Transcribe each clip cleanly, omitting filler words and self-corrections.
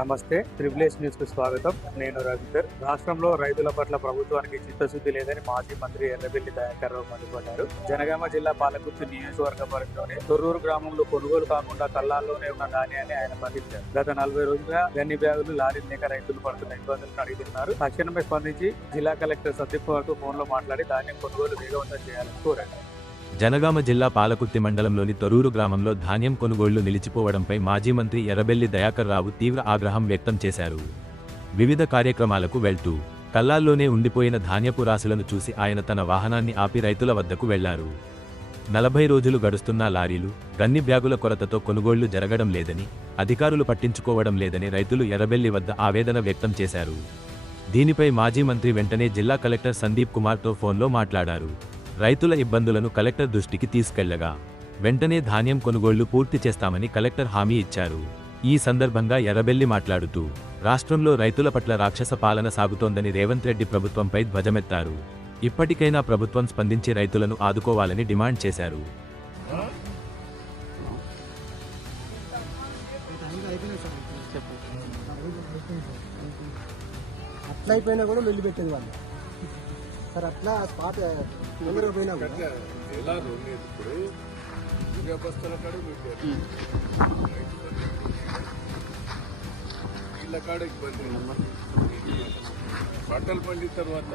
నమస్తే, triple news కు స్వాగతం. నేను రవీందర్. రాష్ట్రంలో రైతుల పట్ల ప్రభుత్వానికి చిత్తశుద్ధి లేదని మాజీ మంత్రి ఎర్రబెల్లి దయాకర్ రావు మండిపడ్డారు. జనగామ జిల్లా పాలకుర్తి నియోజకవర్గ పరిధిలోని తొర్రూరు గ్రామంలో కొనుగోలు కాకుండా కల్లాల్లోనే ఉన్న ధాన్యాన్ని ఆయన పండించారు. గత 40 రోజులుగా గన్ని బ్యాగులు లారీలు లేక రైతులు పడుతున్న ఇబ్బందులను అడుగుతున్నారు. తక్షణమే స్పందించి జిల్లా కలెక్టర్ సందీప్ కుమార్ తో ఫోన్ లో మాట్లాడి ధాన్యం కొనుగోలు వేగవంతం చేయాలని కోరారు. జనగామ జిల్లా పాలకుర్తి మండలంలోని తొర్రూరు గ్రామంలో ధాన్యం కొనుగోళ్లు నిలిచిపోవడంపై మాజీ మంత్రి ఎర్రబెల్లి దయాకర్ రావు తీవ్ర ఆగ్రహం వ్యక్తం చేశారు. వివిధ కార్యక్రమాలకు వెళ్తూ కల్లాల్లోనే ఉండిపోయిన ధాన్యపు రాశులను చూసి ఆయన తన వాహనాన్ని ఆపి రైతుల వద్దకు వెళ్లారు. 40 రోజులు గడుస్తున్నా లారీలు, గన్ని బ్యాగుల కొరతతో కొనుగోళ్లు జరగడం లేదని, అధికారులు పట్టించుకోవడం లేదని రైతులు ఎర్రబెల్లి వద్ద ఆవేదన వ్యక్తం చేశారు. దీనిపై మాజీ మంత్రి వెంటనే జిల్లా కలెక్టర్ సందీప్ కుమార్తో ఫోన్లో మాట్లాడారు. రైతుల ఇబ్బందులను కలెక్టర్ దృష్టికి తీసుకెళ్లగా వెంటనే ధాన్యం కొనుగోళ్లు పూర్తి చేస్తామని కలెక్టర్ హామీ ఇచ్చారు. ఈ సందర్భంగా ఎర్రబెల్లి మాట్లాడుతూ రాష్ట్రంలో రైతుల పట్ల రాక్షస పాలన సాగుతోందని రేవంత్ రెడ్డి ప్రభుత్వంపై ధ్వజమెత్తారు. ఇప్పటికైనా ప్రభుత్వం స్పందించి రైతులను ఆదుకోవాలని డిమాండ్ చేశారు. అట్లయిపోయినా కూడా వెళ్ళి పెట్టేది వాళ్ళు సార్. అట్లా స్పాట్ ముందర పోయినా ఎలా రోలేదు. ఇప్పుడు బస్తాల కాడ వీళ్ళ కాడ ఇబ్బంది. పంటలు పండిన తర్వాత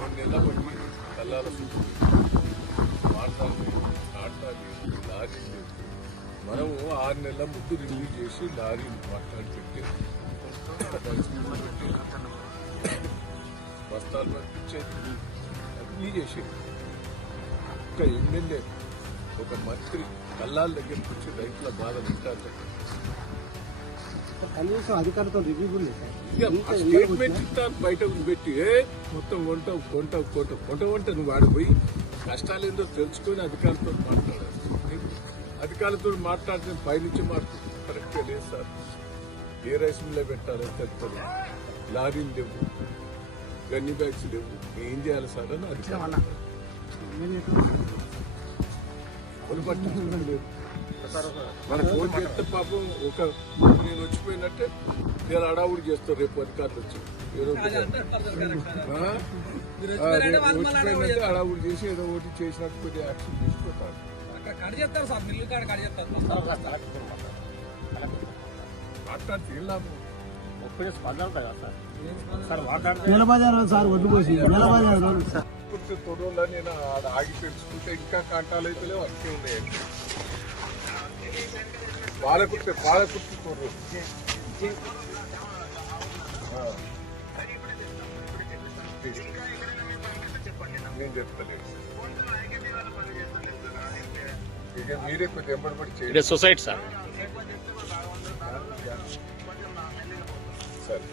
2 నెలల పట్టి కల్లాల మాట్లాడాలి, ఆడాలి, లారీ లేదు. మనము 6 నెలల ముందు రిలీజ్ చేసి లారీ మాట్లాడి పెట్టి బస్తాలు పంపించేది అన్నీ చేసేది. ఒక ఎమ్మెల్యే, ఒక మంత్రి కల్లాల దగ్గరికి వచ్చి రైతుల బాధ వింటారు. కనీసం అధికారులతో రివ్యూ కూడా స్టేట్మెంట్ ఇస్తారు బయటకు పెట్టి మొత్తం కొంట నువ్వు ఆడిపోయి కష్టాలు ఏందో తెలుసుకొని అధికారులతో మాట్లాడాలి. అధికారులతో మాట్లాడితే పైనుంచి మాట్లాడుతుంది. కరెక్ట్గా లేదు సార్. ఏ రైస్ మిల్లో పెట్టాలో తెలుస్తుంది. లారీలు లేవు, గన్ని బ్యాగ్స్ లేవు, ఏం చేయాలి సార్ అని అధికారులు లేదు. మన ఫోన్ చేస్తే పాపం నేను వచ్చిపోయినట్టే నేను అడావుడి చేస్తాను. రేపు అధికారులు వచ్చి వచ్చిపోయినట్టే అడావుడి చేసి ఏదో ఒకటి చేసినట్టు కొద్దిగా యాక్షన్ తీసుకుంటారు. మాట్లాడితే ఏం లాభం? తొడలో నేను ఆగి తెలుసుకుంటే ఇంకా కంటాలు అయితే లేవు, అన్నీ ఉన్నాయి. పాలకుర్తి తొర్రు నేను చెప్తలేదు. ఇక మీరే కొంచెం ఎంబడి చేయండి. Society sir. సరే.